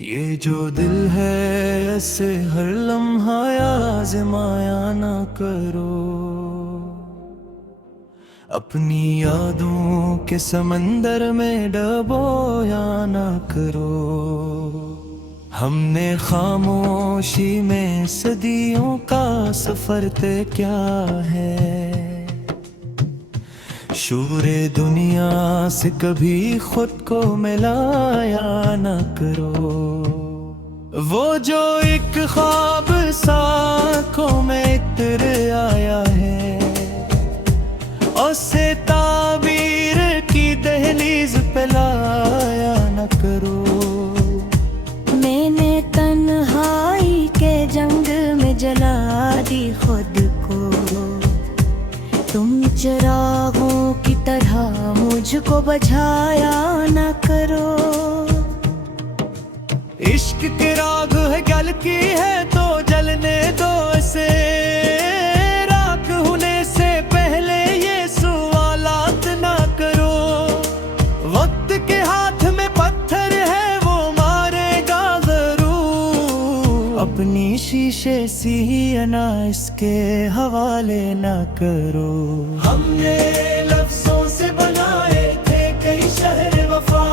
ये जो दिल है ऐसे हर लम्हा आज़माया ना करो। अपनी यादों के समंदर में डबोया ना करो। हमने खामोशी में सदियों का सफर तय क्या है। शूरे दुनिया से कभी खुद को मिलाया न करो। वो जो एक ख्वाब साखों में इतर आया है, उसे ताबीर की दहलीज पे लाया न करो। मैंने तन्हाई के जंग में जला दी खुद को। तुम चिरागों की तरह मुझको बुझाया न करो। इश्क के राग है गल की है तो जलने दो इसे। राख होने से पहले ये सवालात ना करो। वक्त के हाथ में पत्थर है वो मारेगा जरूर। अपनी शीशे सी अना इसके हवाले ना करो। हमने लफ्जों से बनाए थे कई शहर वफा।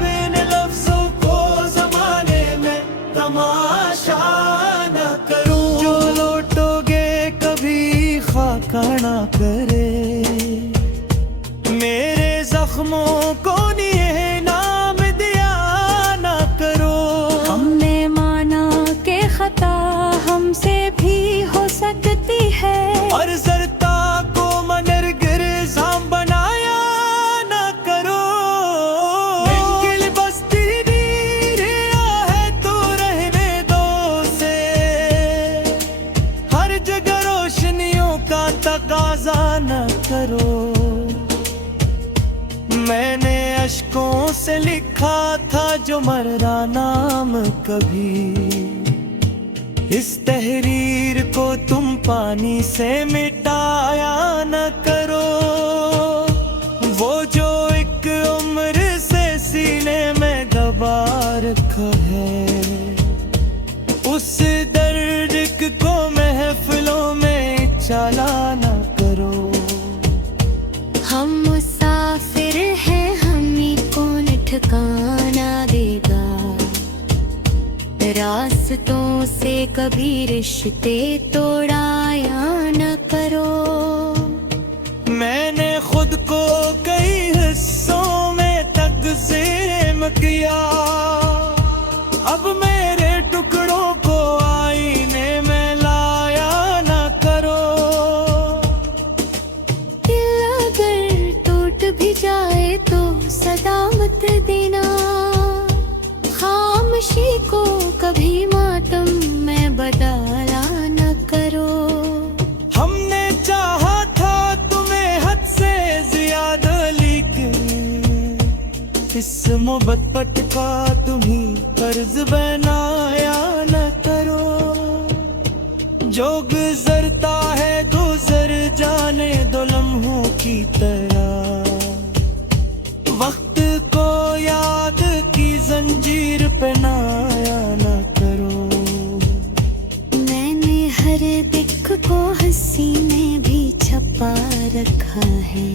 बिन लफ्जों को जमाने में तमाशा ना करो। जो लौटोगे कभी खाका ना करे। मेरे जख्मों को ये नाम दिया ना करो। हमने माना के खता हमसे भी हो सकती है, और जरता को मनर गिरजाम बनाया ना करो। दिल बस्ती नीरिया है तो रहने दो से। हर जगह रोशनियों का तकाजा न करो। मैंने अश्कों से लिखा था जो मरना नाम कभी। इस तहरीर को तुम पानी से मिटाया न करो। वो जो एक उम्र से सीने में दबा रखा है, उस दर्द को महफिलों में चला न करो। हम मुसाफिर हैं, हमें कौन ठिकाना देगा। रास्तों से कभी रिश्ते तोड़ाया न करो। मैंने खुद को कई हिस्सों में तकसीम किया। अब मेरे टुकड़ों को आईने में लाया न करो। दिल अगर टूट भी जाए तो सदा मत देना। खामोशी को कभी मातम में बदला न करो। हमने चाहा था तुम्हें हद से ज्यादा, लेकिन इस मोहब्बत पटका तुम्ही कर्ज बनाया न करो। जो गुजरता है गुजर जाने दो लम्हों की तरह। वक्त को याद की जंजीर पहनाया न करो। मैंने हर दिख को हंसी में भी छपा रखा है।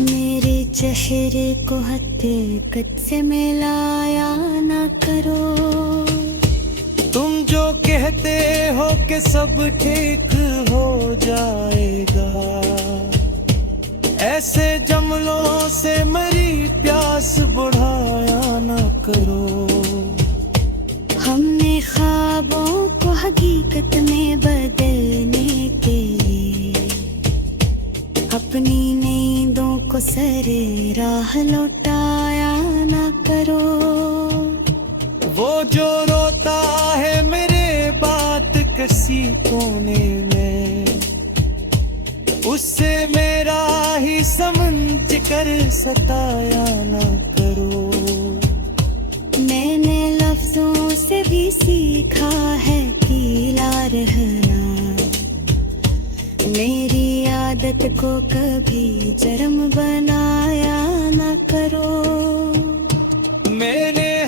मेरे चेहरे को हकीकत से मिलाया न करो। तुम जो कहते हो कि सब ठीक हो जाएगा, ऐसे जमलों से मरी प्यास बुढ़ाया न करो। हमने ख्वाबों को हकीकत में बदलने के लिए अपनी नींदों को सरे राह लौटाया न करो। वो जो रोता है मेरे बात किसी कोने में, उससे मेरा ही समझ कर सताया न करो। मैंने लफ्जों से भी सीखा है गीला रहना। मेरी आदत को कभी जर्म बनाया न करो। मेरे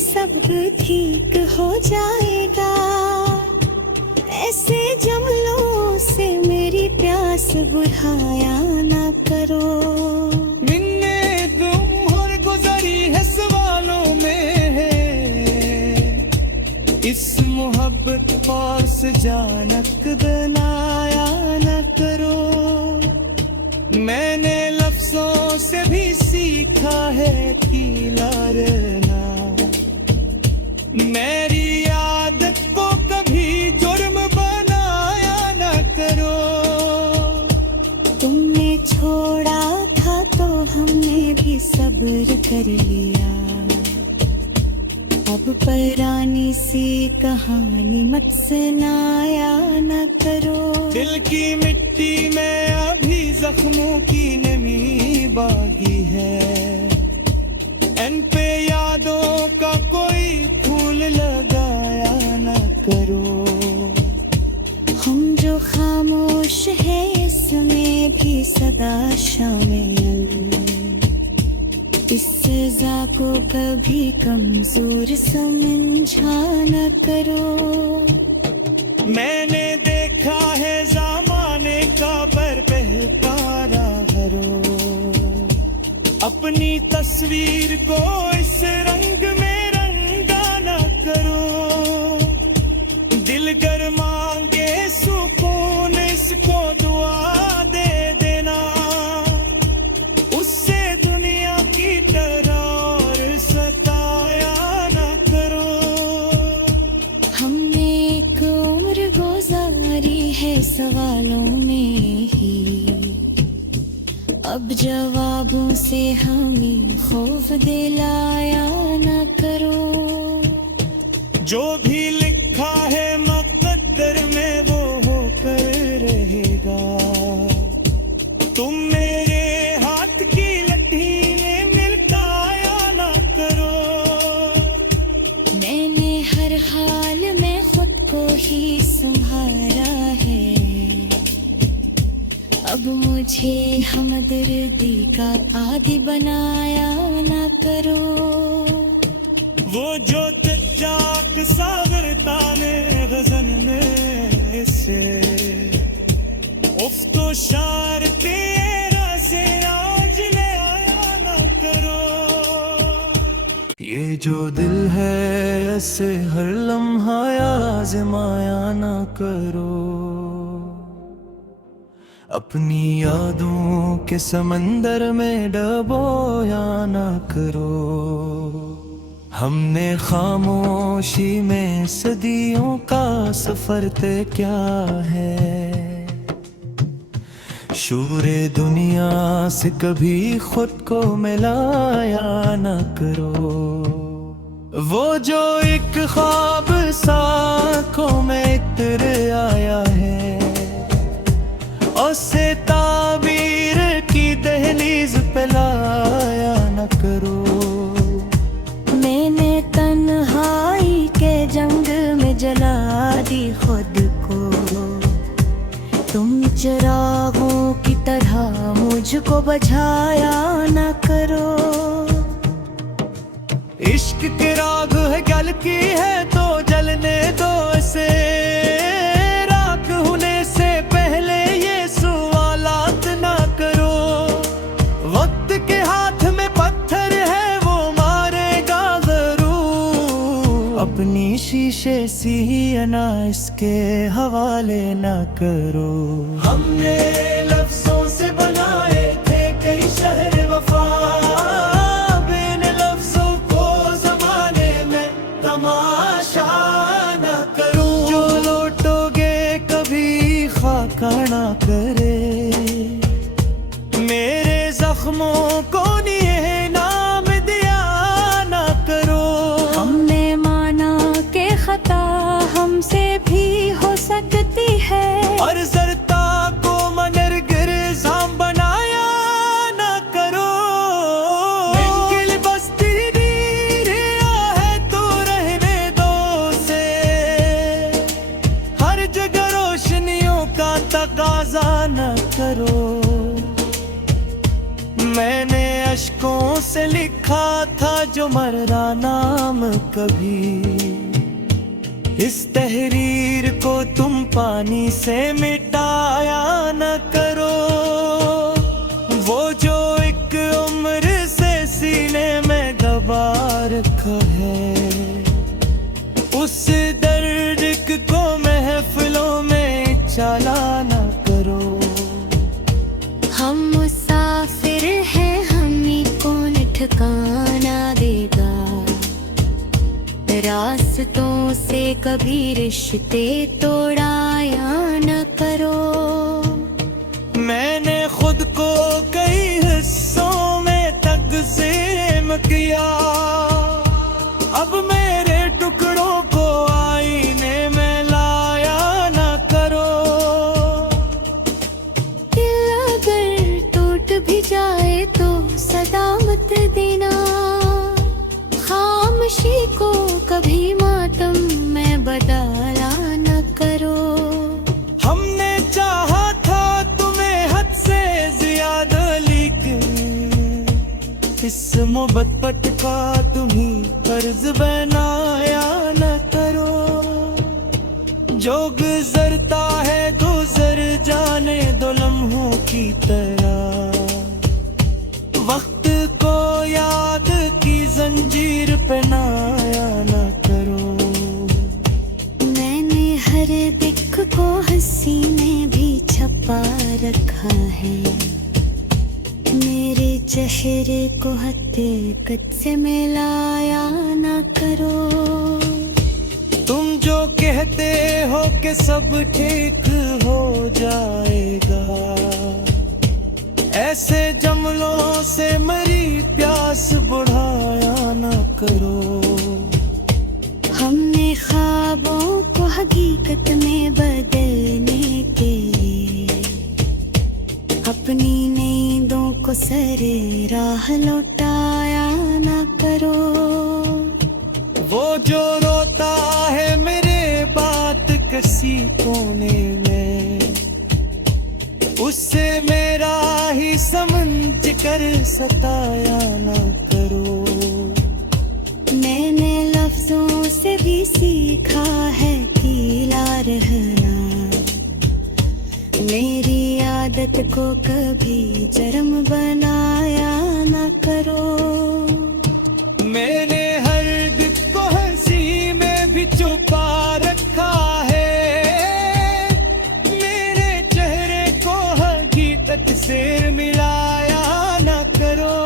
सब ठीक हो जाएगा। ऐसे जमलों से मेरी प्यास बुझाया ना करो। मिन्ने तुम और गुजरी है सवालों में है, इस मोहब्बत पास जानक बनाया न करो। मैंने लफ्जों से भी सीखा है कीला रहना, मेरी आदत को कभी जुर्म बनाया न करो। तुमने छोड़ा था तो हमने भी सब्र कर लिया। अब पुरानी सी कहानी मत सुनाया न करो। दिल की मिट्टी में अभी जख्मों की नमी बागी है, इन पे यादों का कोई फूल लगाया न करो। हम जो खामोश है इसमें भी सदा शामिल, इस सजा को कभी कमजोर समझा न करो। मैंने देखा है ज़माने का बरपहरा भरो, अपनी तस्वीर को इस रंग में रंगा न करो। दिल गर मांगे सुकून इसको दुआ दे देना, उससे दुनिया की तरह और सताया न करो। हमने एक उम्र गुजारी है सवालों में ही, अब जवाबों से हमें खौफ दिलाया न करो। जो भी लिखा है मुक़द्दर में वो होकर रहेगा, तुम मेरे हाथ की लकीरें मिटाया न करो। मैंने हर हाल में खुद को ही संभाला है, अब मुझे हमदर्दी का आदि बनाया न करो। वो जो चाक सागर ताने गजन में से उफ तो शार तेरा से आज ले आया न करो। ये जो दिल है ऐसे हर लम्हा आज़माया न करो। अपनी यादों के समंदर में डबोया न करो। हमने खामोशी में सदियों का सफर तय क्या है, शूरे दुनिया से कभी खुद को मिलाया न करो। वो जो एक ख्वाब साखों में इतर आया है, उसे ताबीर की दहलीज पे लाया न करो। मैंने तन्हाई के जंग में जला दी खुद को, तुम चिरागों की तरह मुझको बुझाया न करो। इश्क के राग है गल की है तो जलने दो इसे, राख होने से पहले ये सवालात ना करो। वक्त के हाथ में पत्थर है वो मारेगा जरूर, अपनी शीशे सी अना इसके हवाले ना करो। हमने लफ्जों से बनाए थे कई शहर वफा, बिन लफ्जों को जमाने में तमाशा न करो। जो लौटोगे कभी खाका ना करे, मेरे जख्मों को ये नाम दिया ना करो। हमने माना के खता हमसे भी हो सकती है, और जरता को मनर से लिखा था जो मरना नाम कभी, इस तहरीर को तुम पानी से मिटाया न करो। वो जो एक उम्र से सीने में दबा रखा है, उस दर्द को महफिलों में चला न करो। हम मुसाफिर हैं, हमें कौन ठिकाना देगा। रास्तों से कभी रिश्ते तोड़ाया न करो। मैंने खुद को कई हिस्सों में तकसीम किया, अब मेरे टुकड़ों को आईने में लाया न करो। दिल अगर टूट भी जाए तो सदा मत देना, खामोशी को कभी मातम में बदला न करो। हमने चाहा था तुम्हें हद से ज्यादा, लेकिन इस मोहब्बत का तुम्ही कर्ज बनाया न करो। जो गुजरता है गुजर जाने दो लम्हों की तरह, वक्त को याद की जंजीर पहनाया न करो। मैंने हर दिख को हंसी में भी छपा रखा है, मेरे चेहरे को हकीकत से मिलाया न करो। तुम जो कहते हो कि सब ठीक हो जाएगा, ऐसे जमलों से मरी प्यास बुढ़ाया न करो। हमने ख्वाबों को हकीकत में बदलने के लिए अपनी नींदों को सरे राह लौटाया न करो। वो जो रोता है मेरे बात किसी कोने में, उससे मेरा ही समझ कर सताया न करो। मैंने लफ्जों से भी सीखा है गीला रहना, मेरी आदत को कभी जर्म बनाया न करो। मैंने हर दुख को हंसी में भी छुपा रखा है, मेरे चेहरे को हकीकत से मिलाया न करो।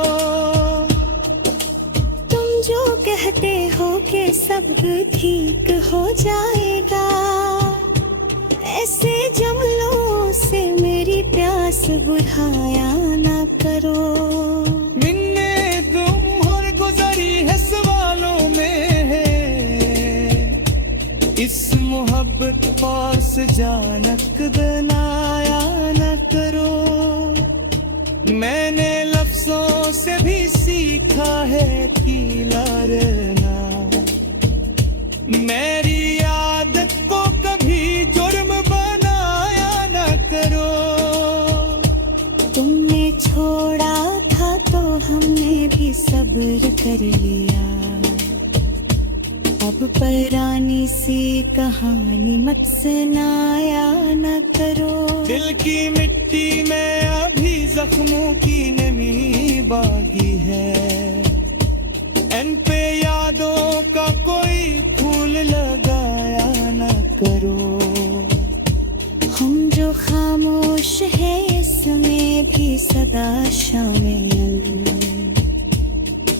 तुम जो कहते हो कि सब ठीक हो जाएगा, ऐसे जमलों से मेरी प्यास बुझाया न करो। मिलने तुम और गुजरी है सवालों में है, इस मोहब्बत पास जानक बनाया न करो। मैंने लफ्जों से भी सीखा है गीला रहना, मेरी आदत को कभी जुर्म बनाया न करो। तुमने छोड़ा था तो हमने भी सब्र कर लिया, अब पुरानी सी कहानी मत सुनाया न करो। दिल की मिट्टी में अभी जख्मों की नमी बागी है, इन पे यादों का कोई फूल लगाया न करो। हम जो खामोश है इसमें भी सदा शामिल,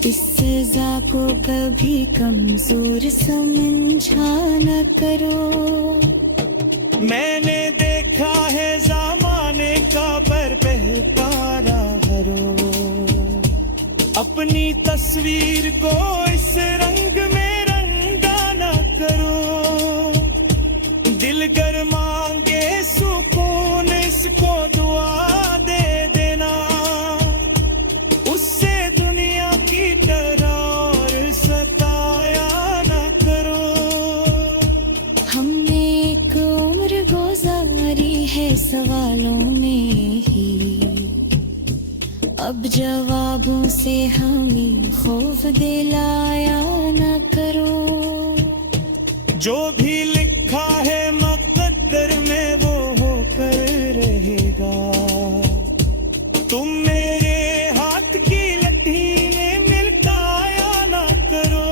इस सजा को कभी कमजोर समझा न करो। मैंने देखा है ज़माने का पर पहकारा भरो, अपनी तस्वीर को इस रंग में रंगा न करो। दिल गर मांगे सुकून इसको दुआ दे देना, उससे दुनिया की तरह और सताया न करो। हमने एक उम्र गुजारी है सवालों में ही, अब जवाबों से हमें खौफ दिलाया न करो। जो भी लिखा है मुकद्दर में वो होकर रहेगा। तुम मेरे हाथ की लकीरें मिलकाया ना करो।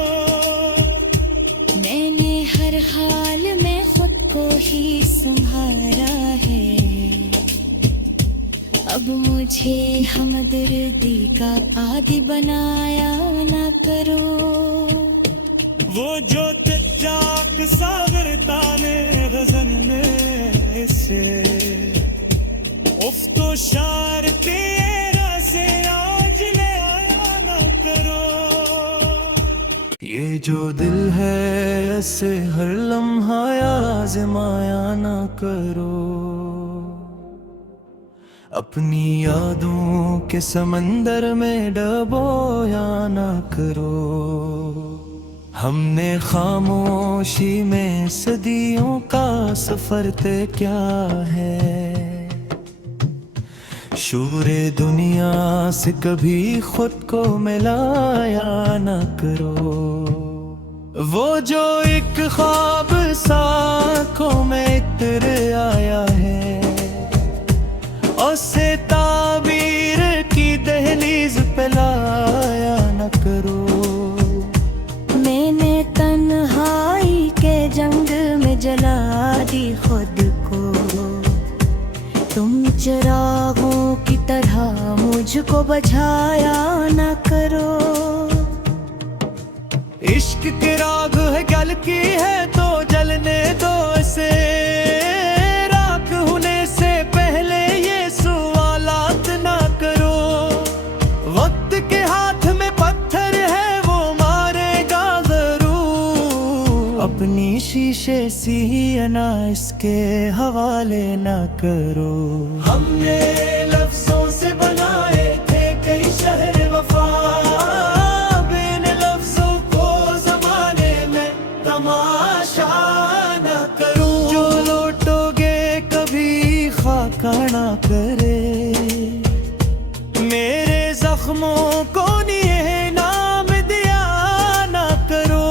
मैंने हर हाल में खुद को ही संभाला है। अब मुझे हमदर्दी का आदि बनाया ना करो। वो जो चाक सागर ताने गजल में से उफ तो शार तेरा से आज ले आया ना करो। ये जो दिल है ऐसे हर लम्हा आजमाया ना करो। अपनी यादों के समंदर में डबोया ना करो। हमने खामोशी में सदियों का सफर तय क्या है। शूरे दुनिया से कभी खुद को मिलाया न करो। वो जो एक ख्वाब सा आँखों में इतर आया है, उसे ताबीर की दहलीज पे लाया न करो। मैंने तन्हाई के जंग में जला दी खुद को। तुम चिरागों की तरह मुझको बुझाया न करो। इश्क के राग है गल की है तो जलने दो इसे। राख होने से पहले ये सवालात ना करो। वक्त के हाथ में पत्थर है वो मारेगा जरूर। अपनी शीशे सी अना इसके हवाले ना करो। हमने लफ्जों से बनाए थे कई शहर वफा। बिन लफ्जों को जमाने में तमाशा ना करो। जो लौटोगे कभी खाका ना करे। मेरे जख्मों को ये नाम दिया ना करो।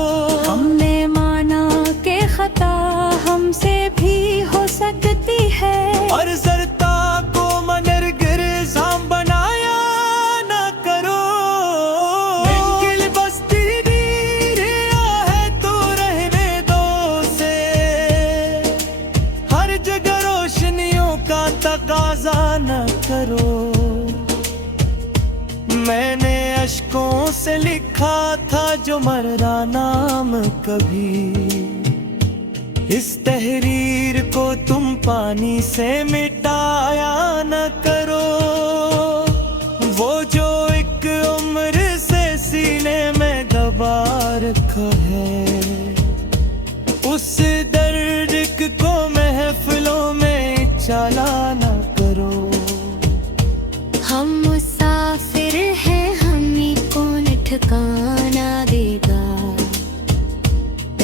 हमने माना के खता हमसे भी हो सकती है। और जरता को मनरगिर जाम बनाया ना करो। दिल बस्ती रिया है तो रहने दो से। हर जगह रोशनियों का तकाजा न करो। मैंने अश्कों से लिखा था जो मरना नाम कभी। इस तहरीर को तुम पानी से मिटाया न करो। वो जो एक उम्र से सीने में दबा रखा है, उस दर्द को महफिलों में चला न करो। हम मुसाफिर हैं, हमें कौन ठिकाना देगा।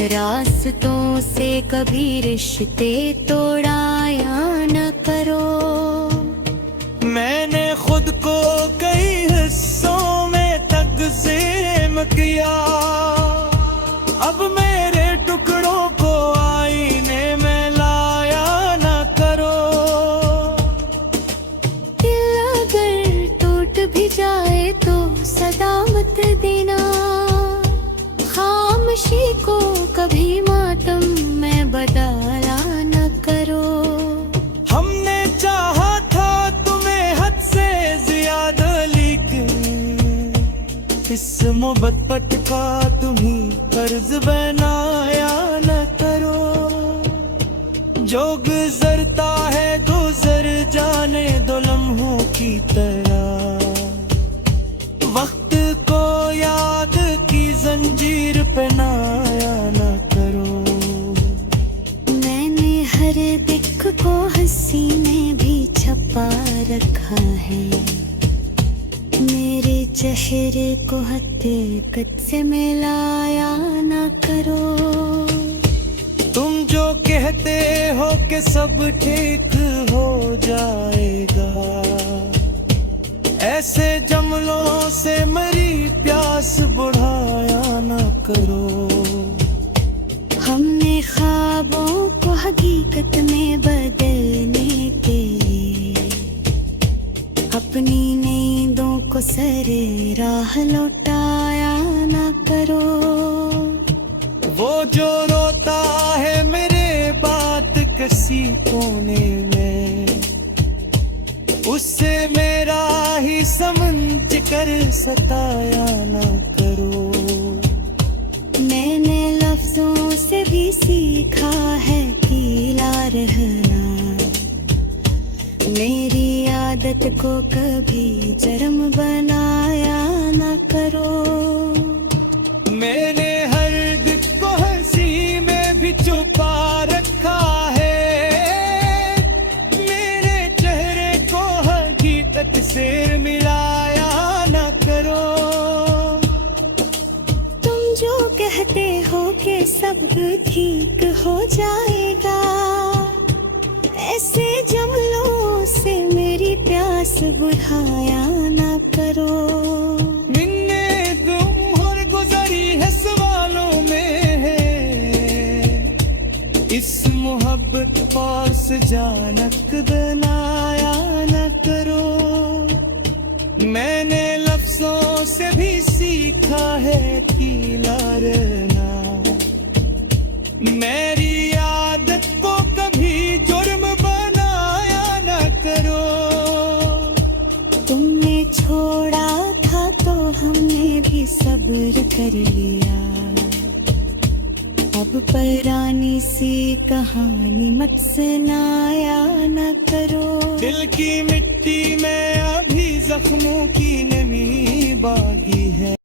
रास्तों से कभी रिश्ते तोड़ाया न करो। मैंने खुद को कई हिस्सों में तकसीम किया। अब मेरे टुकड़ों को आईने में लाया न करो। दिल अगर टूट भी जाए तो सदा मत देना। खामोशी को कभी मातम में बदला न करो। हमने चाहा था तुम्हें हद से ज्यादा, लेकिन इस मोहब्बत का तुम्हें कर्ज बनाया न करो। जो गुजरता है गुजर जाने दो लम्हों की तरह। वक्त को याद की जंजीर पहनाया न करो। मैंने हर दिख को हंसी में भी छपा रखा है। मेरे चेहरे को हकीकत से मिलाया न करो। तुम जो कहते हो कि सब ठीक हो जाएगा, ऐसे जमलों से मरी प्यास बुढ़ाया न करो। हमने ख्वाबों को हकीकत में बदलने के लिए अपनी नींदों को सरे राह लौटाया न करो। वो जो रोता है मेरे बात कसी कोने में, उससे मेरा ही समझ कर सताया न करो। मैंने लफ्जों से भी सीखा है गीला रहना, मेरी आदत को कभी जर्म बनाया न करो। मैंने हर दुख को हंसी में भी छुपा रखा है, मेरे चेहरे को हकीकत से मिलाया न करो। तुम जो कहते हो कि सब ठीक हो जाएगा, ऐसे जमलों से मेरी प्यास बुझाया न करो। मिन्ने तुम और गुजरी है सवालों में है, इस मोहब्बत पास जानक बनाया न करो। मैंने लफ्जों से भी सीखा है गीला रहना, मेरी आदत को कभी जुर्म बनाया न करो। तुमने छोड़ा था तो हमने भी सब्र कर लिया, अब पुरानी सी कहानी मत सुनाया न करो। दिल की मिट्टी में अभी जख्मों की नमी बाकी है।